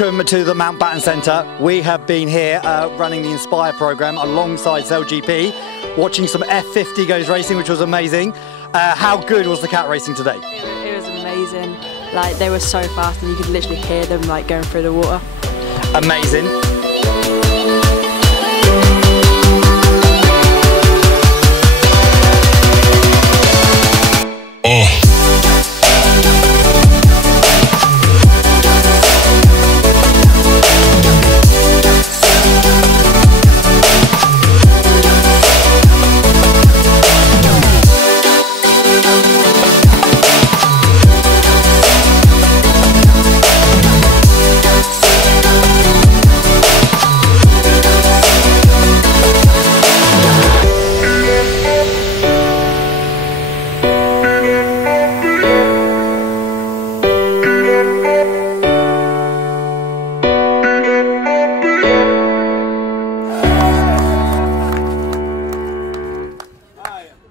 Welcome to the Mountbatten Centre. We have been here running the Inspire programme alongside SailGP, watching some F50 goes racing, which was amazing. How good was the cat racing today? It was amazing. Like, they were so fast and you could literally hear them like going through the water. Amazing.